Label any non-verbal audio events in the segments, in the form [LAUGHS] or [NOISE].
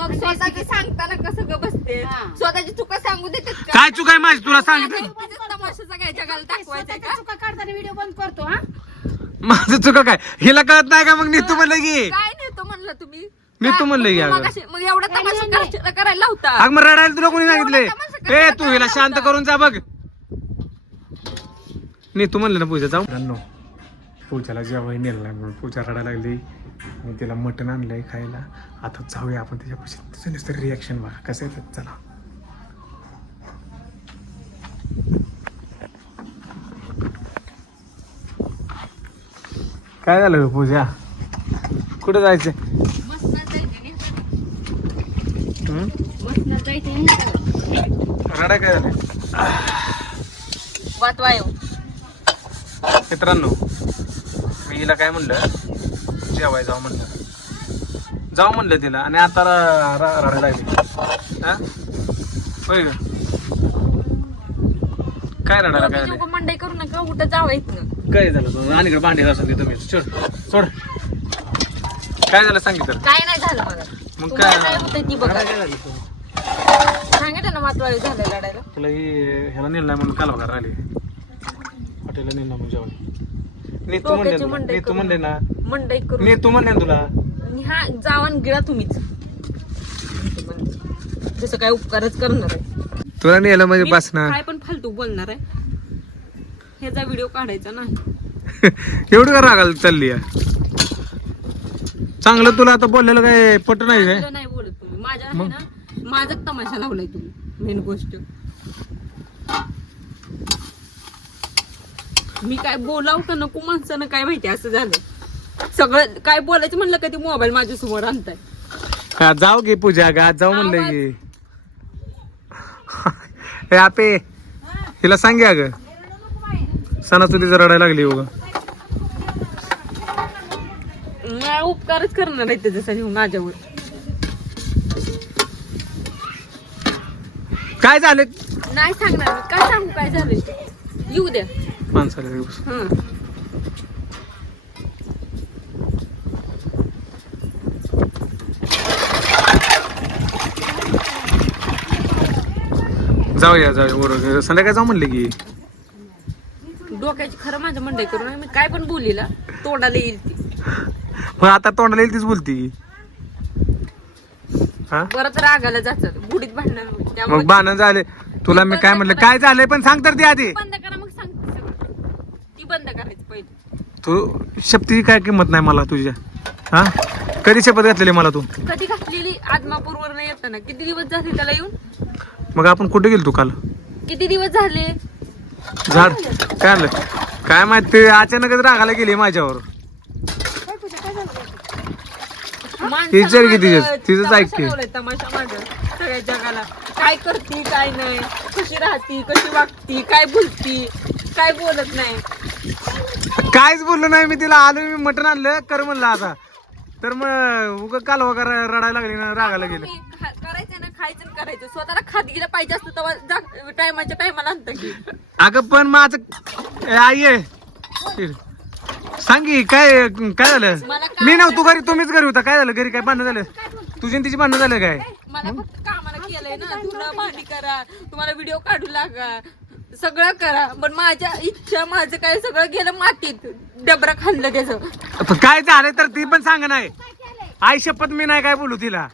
मग स्वतःची सांगताना कसं ग बसते? हा. स्वतःची चुका सांगू देतात का? काय चूक आहे माझी? तुला सांगितलं? दाखवायचा स्वतःच्या का? चुका काढताना व्हिडिओ बंद करतो हा? माझं चुका काय? हिला कळत नाही का मग नीतू म्हणलं की? काय नाही तो म्हणलं तुम्ही? मी तू म्हणलं की मग अगं. अशी- मग एवढा काय तमाशा नाही, करायला करायला लावता. अग मग रडायला तुला कोणी सांगितले ए तू हिला शांत. करून जा बघ. नीतू म्हणलं ना पूजा जाऊ. पूजाला जेव्हा नेलं नाही म्हणून पूजा रडायला लागली. मी तिला मटण आणलंय खायला. आता जाऊया आपण त्याच्यापाशी तिचं नुसतं रिॲक्शन बघा. कसं येतं चला. काय झालं पूजा? कुठं जायचं? रडाय काय झालं मित्रांनो मी हिला काय म्हणलं? जेवाय जाऊ म्हणलं. जाऊ म्हणलं तिला. आणि आता रडायला लागली. हा? होय ग. काय रडायला काय झालं मंडई करू नका उठं जावं इथनं. काय झालं तू आणि भांडी घासून देतो मी सोड सोड. काय झालं सांगितलं काय नाही झालं मग काय? काय होतंय ती बघा. काय झालं तू? सांगितलं ना मातवाळी झालं लढायला तुला ही ह्याला नेलं नाही म्हणून काल वगैरे राहिली. हॉटेलला नेलं म्हणून जेवण. नेतो म्हणले डोक्याची ना मंडई नेतो ना. मंडई करू नेतो म्हणले ना तुला. हा जावान गिळा तुम्हीच. जसं काय उपकारच करणार आहे. तुला नेलं म्हणजे मी बस ना काय पण फालतू बोलणार आहे. ह्याचा व्हिडिओ काढायचा नाही [LAUGHS] एवढं का रागाला चालली आहे? चांगलं तुला आता बोललेलं काय पट नाही काय? चांगलं नाही बोलत तुम्ही. माझ्या आहे ना माझा तमाशा लावलाय तुम्ही. मेन गोष्ट. मी काय बोलाव का नको माणसानं काय माहिती असं झालं. सगळं काय बोलायचं म्हणलं का ते मोबाईल माझ्यासमोर आणताय. का जाऊ घे पूजा गा जाऊ म्हणलं की हे आपे हिला सांगे अग सणासुदीचं रडायला लागली बघ नाही उपकारच करणार आहे त्याच्यासाठी माझ्यावर. काय झालं? नाही सांगणार मी. काय सांगू काय झालं? येऊ द्या. माणसाला हं. जाऊया जाऊया बरोबर संध्याकाळी जाऊ म्हणले की. डोक्याची खरं माझ्या मंडई करून मी काय पण बोलीला तोंडाला येईल ती. मग आता तोंडाला येईल तीच बोलती. हा? परत रागाला जातात. बुडीत भांडणार मग बाण झाले. तुला मी काय म्हणलं? काय झालंय पण सांग तर ती आधी. बंद करा मग सांगते सगळं ती बंद करायची पहिले. तू शक्तीची काय किंमत नाही मला तुझ्या? हा? कधी शपथ घातलेली मला तू? कधी घातलेली? आदमापूरवर नाही येताना. किती दिवस झाले त्याला येऊन? मग आपण कुठे गेलो तू काल? किती दिवस झाले? झाड. काय आलं? काय माहिती अचानकच रागाला गेली माझ्यावर. माणसाला विचार की माझं तिचंच- तिचंच तमाशा ऐक की. लावलाय, तमाशा माझं सगळ्या जगाला. काय करती काय नाही. कशी राहती कशी वागती काय बोलती काय बोलत नाही. काहीच बोललो नाही मी तिला आलो मी मटण आणलं कर म्हणलं आता. तर मग उग काल वगैरे रडायला लागली ना रागायला गेलं. मी खा- करायचं ना खायचं आणि करायचं स्वतःला खात गेलं पाहिजे असतं तेव्हा टायमाच्या टायमाला आणतं की. अगं पण माझं ए, आई आहे. सांग की काय काय झालं? मला काय मी नव्हतो घरी तुम्हीच घरी होता. काय झालं? घरी काय भांडणं झालं? तुझी आणि तिची भांडणं झालं काय? मला फक्त कामाला केलंय ना. तुला भांडी करा. तुम्हाला व्हिडिओ काढू लागा. सगळं करा पण माझ्या इच्छा माझं काय सगळं गेलं मातीत. डबरा खाल्लं त्याचं. पण काय झालं तर ती पण सांग नाही. आई शपथ मी नाही काय बोलू तिला.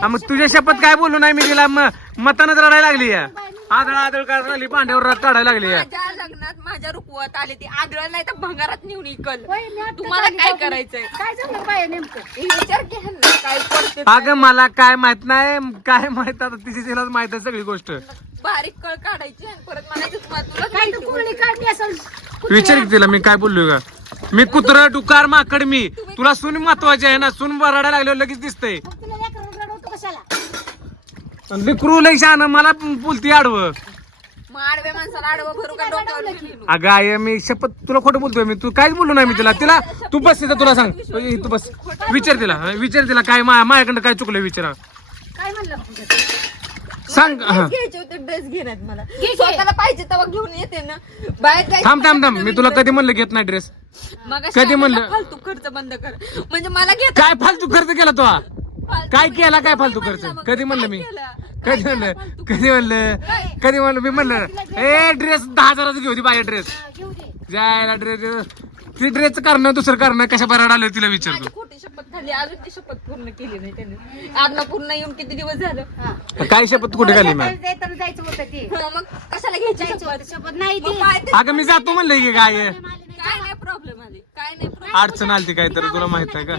हा, मग तुझ्या शपथ काय बोलू नाही मी तिला? म- मतानच रडायला लागली. आदळ आदळ करायला लागली भांड्यावर रड काढायला लागली. माझ्या लग्नात माझ्या रुकवत आले ते. आदळ नाही तर भंगारात नेऊन इकल. तुम्हाला काय. करायचंय? काय झालं बाय नेमकं? हे विचार की ह्यांना काय पडते अगं मला काय माहीत नाही. काय माहीत आता तिची तिलाच माहीत आहे सगळी गोष्ट. बारीक कळ काढायची आणि परत म्हणायचं तुम्हाला तुला काय काय तू कुरळी काढली असेल? विचार की तिला मी काय बोललोय का मी कुत्र डुकार माकड मी. तुला सून महत्वाची आहे ना? सून रडायला लागल्यावर लगेच दिसतंय. मग तुला लेकरं रडवतो कशाला? लिकरू लय शहाणं मला बोलती आडवं. आडव्या माणसाला आडवं भरू का डोक्यावर घेऊन? अगं आहे मी शपथ तुला खोटं बोलतोय मी. तू काहीच बोललो नाही मी तिला. तिला तू बस तिथं तुला सांग. तू बस. विचार तिला. हं, विचार तिला काय मा- माझ्याकडनं काय चुकलं विचारा. काय म्हणलं? सांग हा. घ्यायचे होते ड्रेस घेण्यात मला. घे. स्वतःला पाहिजे तेव्हा घेऊन येते ना. बाहेर जायचं थांब थांब थांब. मी तुला कधी म्हणलं घेत नाही ड्रेस मग कधी म्हणलं? फालतू खर्च बंद कर. म्हणजे मला घेत काय फालतू खर्च केला तो? हा? फालतू काय म्हणजे केला काय फालतू खर्च? कधी म्हणलं मी? कधी म्हणलं? कधी म्हणलं? कधी म्हणलं? मी म्हणलं ए ड्रेस दहा हजाराचा घेऊ ती माझ्या ड्रेस हा, घेऊ दे. जायला ड्रेस ती ड्रेसचं कारण दुसरं कारण कशा बरं आलं तिला माझी विचारतो खोटी शपथ खाली अजून ती शपथ पूर्ण केली नाही त्याने. आज पूर्ण येऊन किती दिवस झालं. काय शपथ कुठे घाली मॅम जायचं जायचं होतं ते. हा, मग कशाला घ्यायची जायचं होतं. शपथ शपथ नाही मग ती. काय ते- अगं मी जातो म्हणलं की काय? आहे? काय नाही प्रॉब्लेम आली. काय नाही problem. अडचण आली काय तर तुला माहीत आहे का?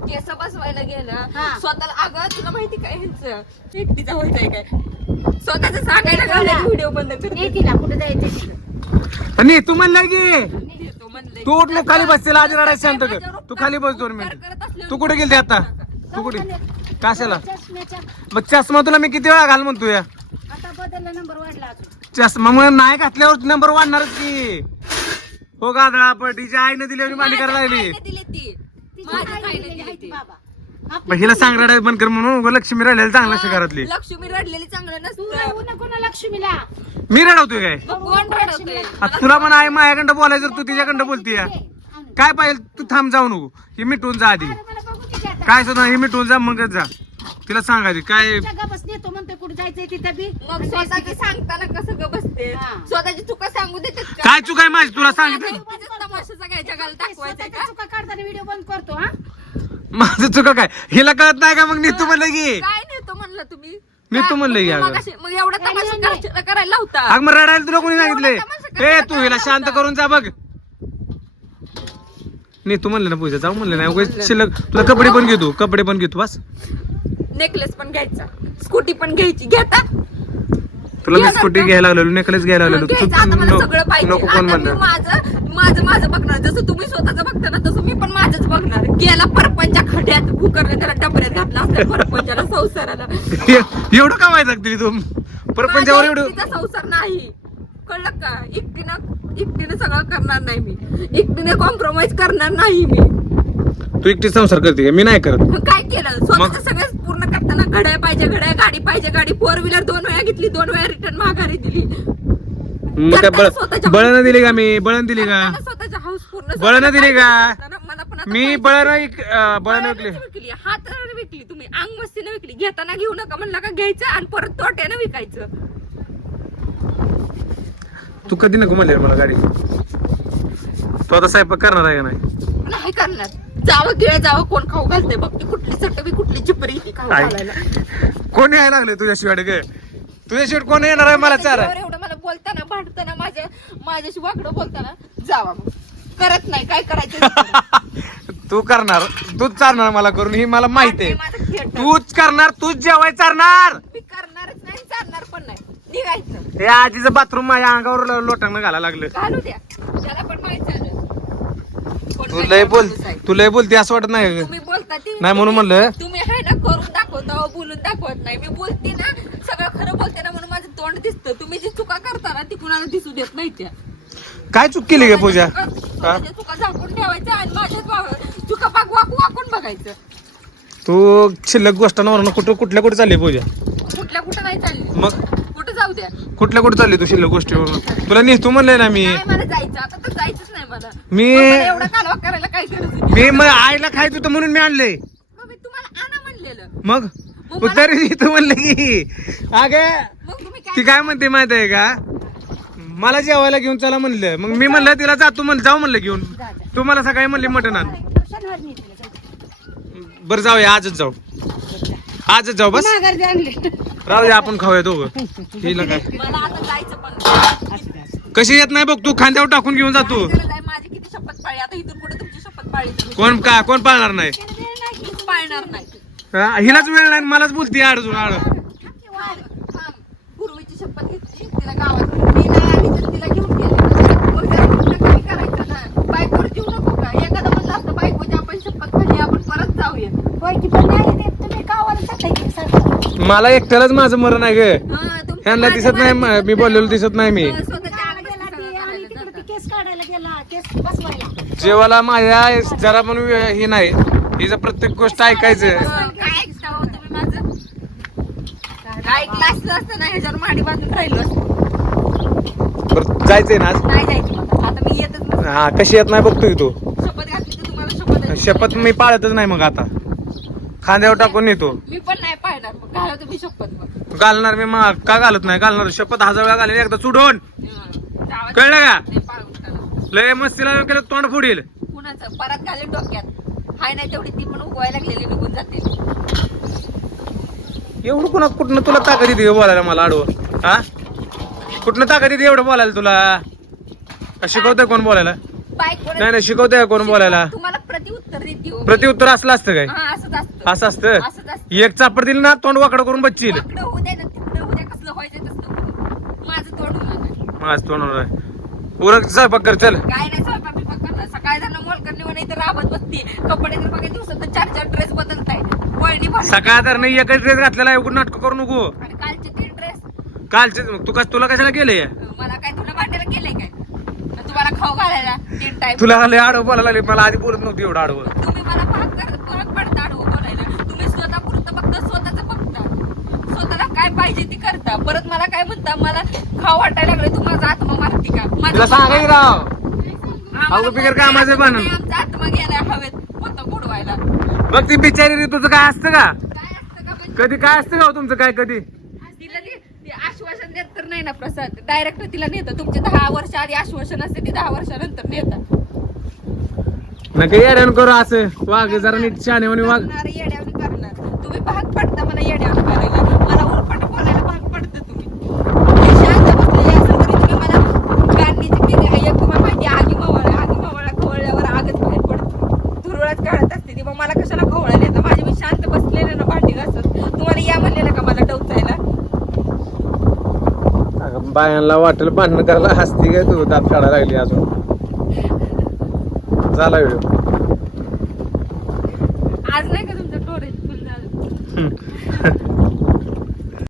केस बसवायला गेला. गेलं हा. स्वतःला अगं तुला माहिती काय ह्यांचं? एकटीचा व्हायचंय काय? स्वतःच सांगायला व्हिडिओ बंद तिला कुठे जायचं नाही तू म्हणलं की. तू उठ खाली बसतील आधी रडायला शांत कर. तू खाली बस दोन मिनिट. तू कुठे गेलते आता? तू कुठे? कशाला? मग चष्मा तुला मी किती वेळा घाल म्हणतो या? आता बदलला नंबर वाढला अजून. चष्मा मग नाही घातल्यावर नंबर वाढणारच की. हो गादळा पटीच्या आईने दिल्यावर मांडी करायला लागली. ती ती ती मग हिला सांग रडायला बंद कर म्हणून उगाच लक्ष्मी राहिलेलं चांगलं लक्ष घरातली. लक्ष्मी रडलेली चांगलं तू नसतं राहू नको ना लक्ष्मीला. मी रडवतोय काय? मग कोण रडवतंय? आता तुला पण आहे माझ्याकडं बोलायचं तर तू तिच्याकडं बोलतीय. काय पाहिजे? तू थांब जाऊ नको. ही मिटून जा आधी. मला बघू तिच्या आता. काय सुद्धा ही मिटून जा मगच जा. तिला सांग आधी काय जगा बस नेतो म्हणतोय कुठे जायचंय तिथं बी. मग स्वतःची सांगताना कसं ग बसते? हा. स्वतःची चुका सांगू का काय चूक आहे माझी? तुला सांगितलं. स्वतःच्या का? चुका काढताना व्हिडिओ बंद करतो हा? माझं चुका काय? हिला कळत नाही का मग नीतू म्हणलं की? काय नेतो म्हणलं तुम्ही? नेतो का? म्हणलं की मग अगं. मगाशी- मग एवढा तमाशा करायला- अग मग रडायला तुला कोणी सांगितले ए तू हिला शांत. करून जा बघ. नाही तू म्हणलं ना पूजा जाऊ म्हणलं नाही. उगाच शिल्लक तुला कपडे पण घेतो कपडे पण घेतो बस. नेकलेस पण घ्यायचा. स्कूटी पण घ्यायची. घेता तुला मी स्कूटी. घ्यायला लागलो नेकलेस घ्यायला लागलो तू घ्यायचं आता मला सगळं नको पाहिजे. नको कोण मी म्हणलं माझं माझं माझं बघणार. जसं तुम्ही स्वतःच बघता ना तसं मी पण माझंच बघणार. गेला परपंच्या खड्यात भुकरला त्याला डबऱ्यात घातला असता [LAUGHS] परपंचाला संसाराला. एवढं का माहीत लागते तू प्रपंचावर माझ्या एवढं एकटीचा संसार नाही. कळलं का? एकटीनं एकटीनं सगळं करणार नाही मी. एकटीने कॉम्प्रोमाइज करणार नाही मी. तू एकटी संसार करते का? मी नाही करत. मग काय केलं? स्वतःच सगळं करताना घड्याळ पाहिजे घड्याळ गाडी पाहिजे गाडी फोर व्हीलर दोन वेळा घेतली दोन वेळा रिटर्न माघारी दिली. काय करताना बळ स्वतःच्या- बळण दिली का मी? बळण दिली का? करताना स्वतःचा हाऊस पूर्ण बळणं दिली का? मला पण आता मी पाहिजे. बळण बळण बळणच विकले. विकली हात विकली तुम्ही अंग मस्तीने विकली. घेताना घेऊ नका म्हणलं का घ्यायचं आणि परत तोट्यानं विकायचं. तू कधी नको म्हणले मला गाडी. तू आता स्वयंपाक करणार आहे का नाही? नाही करणार. जावं गिळ जावं कोण खाऊ घालते बघ. ती कुठली चटवी कुठली चिपरी ती खाऊ आई. घालायला. कोण यायला लागले तुझ्या शिवाय ग? तुझ्या शिवाय कोण येणार आहे मला चार? एवढं एवढं मला बोलताना भांडताना माझ्या माझ्याशी वाकडं बोलताना जावा मग. करत नाही काय करायचं? ते [LAUGHS] करा. तू करणार. तूच चारणार मला करून ही मला माहिती हे आहे माझं theater. तूच करणार तूच जेवाय चारणार. मी करणारच नाही चालणार पण नाही. निघायचं. हे आजीचं बाथरूम माझ्या अंगावर लो- लोटांगण घालायला लागलं. घालू द्या त्याला पण माहीत झालं कोण तू लय बोल. तू लय बोलते असं वाटत नाही का? तुम्ही बोलता ती नाही म्हणून म्हणलं. तुम्ही आहे ना करून दाखवता बोलून दाखवत नाही मी बोलते ना सगळं खरं बोलते ना म्हणून माझं तोंड दिसतं तुम्ही जी चुका करता ना ती कुणाला दिसू देत नाही त्या काय चूक केली ग पूजा हा? चुका झाकून ठेवायच्या आणि माझ्याच वा- चुका पाक वाकू वाकून बघायचं तू शिल्लक गोष्टांवर कुठं कुठल्या कुठे चालली पूजा कुठल्या कुठं नाही चालली मग कुठल्या कुठे चालली तू शिल्लक गोष्टीवर तुला नेतो म्हणलंय ना मी नाही मला जायचं. आता तर जायचंच नाही मला. मी मग मला एवढा कालवा करायला काय गरज होती? मी मग आईला खायचं होतं म्हणून मी आणले मग मी तुम्हाला आणा म्हणलेलं. मग? मग मला- तरी तू म्हणलं की अगे मग तुम्ही ती काय काय म्हणते माहीत आहे का? मला जेवायला घेऊन चला म्हणलं. मग मी म्हणलं तिला जातो म्हणलं जाऊ म्हणलं घेऊन. तू मला सकाळी म्हणली मटण आण. शनिवार. बरं जाऊया आजच जाऊ. आजच जाऊ बस. माघारी आणली. राहू दे आपण खाऊया दोघं. हिला काय? मला आता जायचं पण. कशी येत नाही बघ तू खांद्यावर टाकून घेऊन जातो काय गरज आहे? माझी किती शपथ पाळी. आता इथून पुढे तुमची शपथ पाळी तुम्ही. कोण का कोण पाळणार नाही? मीच पाळणार नाही. हा, हिलाच वेळ नाही मलाच बोलते अडचून आड. थांब, थांब. पूर्वीची शपथ घेतली. तिला गावात मी नाही आली तर तिला घेऊन गेली मग जरा कुठलं कमी करायचं ना बायकोवर जीव नको का एखादं म्हणलं असतं बायकोची आपण शपथ खाल्ली आपण परत जाऊया होय की पण नाही ते तुम्ही गावाला जाताय की सारखं मला एकट्यालाच माझं मरण आहे ग. हा, ह्यांना दिसत नाही म- मी बोललेलो दिसत नाही मी. केस काढायला गेला केस बसवायला. जेवायला माझ्या जरा पण वे- हे नाही. हिचं प्रत्येक गोष्ट ऐकायचं. अं, काय ऐकता हो तुम्ही माझं? काय क्लास असतं ना ह्याच्यावर माडी बांधून राहिलो असतो. बरं जायचंय ना आज? नाही जायचं. मला. आता मी येतच नसते. हा कशी येत नाही बघतोय तू. शपथ घातली तर तुम्हाला शपथ आहे. शपथ मी पाळतच नाही मग आता. खांद्यावर टाकून नेतो मी पण नाही पाहणार मग घाला तुम्ही शपथ मग. घालणार मी मग का घालत नाही? घालणार शपथ हजार वेळा घालेल एकदा चुडून. जावा कळलं का? ते पाळून टाका. लय मस्तीला केलं तोंड फोडील. कुणाचं? परत घालेल डोक्यात. हाय नाही तेवढी ती पण उगवायला निघून जाते. एवढं कुणा कुठनं तुला ताकद येते बोलायला मला आडवं? हा? कुठनं ताकद येते एवढं बोलायला तुला? का शिकवतंय कोण बोलायला? बाईक नाही नाही शिकवतंय कोण बोलायला. तुम्हाला प्रतिउत्तर देते हो मी. प्रतिउत्तर असलं असतं काय? हा असंच असतं. असं असतं? असंच असतं एक चापड दिली ना तोंड वाकडं करून बच्चील वाकडं होऊ दे ना तिकडं होऊ दे कसलं व्हायचं तसलं होऊ दे. माझं तोंड होणार नाही. माझ तोंड उरक स्वयंपाक कर चल. काय नाही स्वयंपाक बिपाक करणार सकाळी जाणं इथं राबत बसते. कपडे तर बघा दिवसात चार चार ड्रेस बदलताय. वळणी भरली. सकाळ तर नाही एकच ड्रेस घातलेला आहे नाटक करू नको. आणि कालचे तीन ड्रेस कालचे तू कस तुला कशाला केलंय मला काय तुला वाटायला केलंय काय? आणि तुम्हाला खाऊ घालायला तीन टाइम तुला लय आडवं बोलायला लागले मला आधी बोलत नव्हती एवढं आडवं. तुम्ही मला भाग कर फरक पडता आडवं बोलायला तुम्ही स्वतः पुरतं फक्त स्वतःच बघता स्वतःला काय पाहिजे ती करता. परत मला काय म्हणता मला खाऊ वाटायला लागले तू माझा आत्मा मारती का? माझा तुला सांगाय राव अगं बिगर कामाचं आमचा आत्मा गेलाय हवेत. पतंग उडवायला मग ती बिचारी रे तुझं काय असतं का? काय असतं का म्हणजे? कधी काय असतं का हो तुमचं? काय कधी? तिला ते ते आश्वासन देत तर नाही ना प्रसाद. डायरेक्ट तिला नेतं. तुमचे दहा वर्ष आधी आश्वासन असते ती दहा वर्षानंतर नेतात नका येड्यान करू असं. वाघ जरा नीट शाने म्हणे वाघ. करणार करणार. तुम्ही भाग पडता मला येड्यावणी करायला. मला उलपट बोलायला भाग पडतं तुम्ही मी शांत बसलेली असेल तरी तुम्ही मला गाडीची किती आहे एक तुम्हाला माहिती आहे, आगी मावळा आगी मावळा खवळल्यावर आगच बाहेर पडतो धुरळच काढत असते ती मग मला कशाला खवळायला येतं? माझी मी शांत बसलेले ना भांडी घासत. तुम्हाला या म्हणलेलं का मला डोचायला अगं, बायांना वाटेल भांडण करायला. हसती काय तू? दात काढायला लागली अजून. झाला व्हिडिओ.